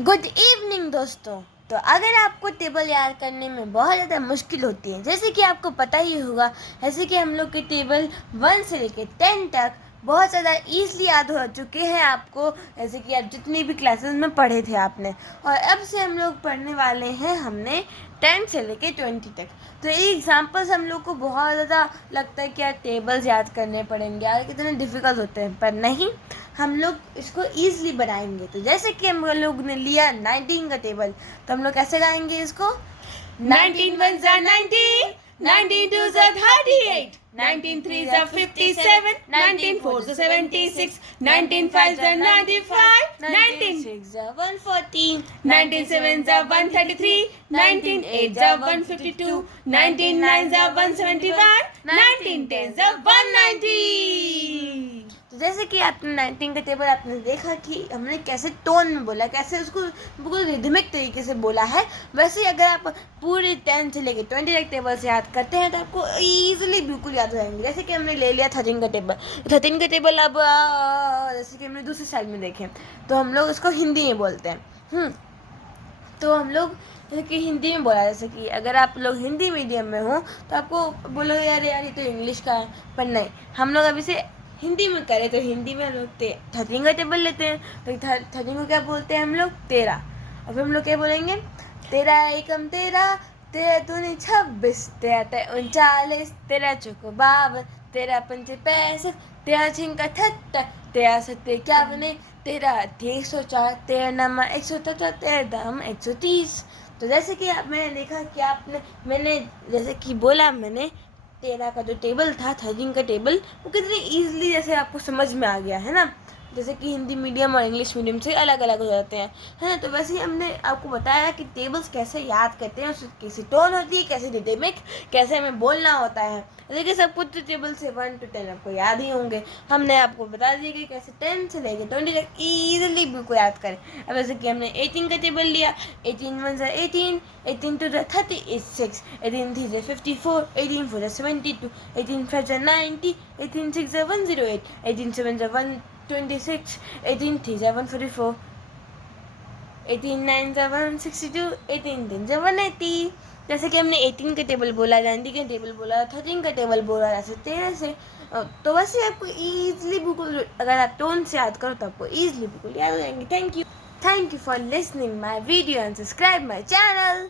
Good evening दोस्तों। तो अगर आपको टेबल याद करने में बहुत ज़्यादा मुश्किल होती है, जैसे कि आपको पता ही होगा, जैसे कि हम लोग के टेबल 1 से लेकर 10 तक बहुत ज़्यादा ईज़िली याद हो चुके हैं आपको, जैसे कि आप जितनी भी क्लासेस में पढ़े थे आपने। और अब से हम लोग पढ़ने वाले हैं हमने 10 से लेकर 20 तक। तो ये एग्जाम्पल्स हम लोग को बहुत ज़्यादा लगता है कि यार टेबल्स याद करने पड़ेंगे, यार कितने डिफ़िकल्ट होते हैं, पर नहीं, हम लोग इसको ईजिली बनाएंगे। तो जैसे कि हम लोग ने लिया 19 का टेबल, तो हम लोग कैसे गाएंगे इसको? 19 ones are 19, 19 twos are 38, 19 threes are 57, 19 fours are 76, 19 fives are 95, 19 6 are 114, 19 sevens are 133, 19 eights are 152, 19 nines are 171, 19 tens are 190. तो जैसे कि आपने 19 का टेबल आपने देखा कि हमने कैसे टोन में बोला, कैसे उसको बिल्कुल रिदमिक तरीके से बोला है। वैसे ही अगर आप पूरे 10 से लेकर 20 तक टेबल से याद करते हैं तो आपको ईजिली बिल्कुल याद हो जाएंगे। जैसे कि हमने ले लिया 13 का टेबल, 13 का टेबल अब जैसे कि हमने दूसरी साइड में देखें तो हम लोग उसको हिंदी में बोलते हैं। तो हम लोग जैसे कि हिंदी में बोला, जैसे कि अगर आप लोग हिंदी मीडियम में हो तो आपको बोलो यार ये तो इंग्लिश का है, पर नहीं, हम लोग अभी से हिंदी में करें तो हिंदी में हम लोग 13 का टेबल लेते हैं। तो 13 को क्या बोलते हैं हम लोग? 13। और फिर हम लोग क्या बोलेंगे? 13 एकम 13, 13 दूनी 26, 13 त्रिक 39, 13 चौक 52, 13 पंचे 65, 13 छिंका 78, 13 सत्ते 51, 13 अट्ठे 104, 13 नमा 177, 13 दाम 130। तो जैसे कि मैंने देखा कि मैंने जैसे कि बोला, मैंने 13 का जो टेबल था, 13 का टेबल, वो कितनी ईजिली जैसे आपको समझ में आ गया है ना। जैसे कि हिंदी मीडियम और इंग्लिश मीडियम से अलग अलग हो जाते हैं, है ना। तो वैसे ही हमने आपको बताया कि टेबल्स कैसे याद करते हैं, उसकी कैसी टोन होती है, कैसे रिदमिक, कैसे हमें बोलना होता है। जैसे कि सब कुछ टेबल से 1 to 10 आपको याद ही होंगे। हमने आपको बता दिया कि कैसे 10 से लेकर 20 तक ईजिली बिल्कुल याद करें। अब जैसे कि हमने 18 का टेबल लिया, 18 1 are 18, 18 2 are 36, 18 3 are 54, 18 4 are 72, 18 5 are 90, 18 6 are 108, 18 7 are 126, 18 3 are 144, 18 9 are 162, 18 10 are 180। जैसे कि हमने 18 का टेबल बोला, 19 का टेबल बोला, 13 का टेबल बोला, जैसे 13 से। तो वैसे आपको ईजिली बिल्कुल, अगर आप टोन से याद करो तो आपको ईजिली बिल्कुल याद हो जाएंगे। Thank you for listening my video and subscribe my channel.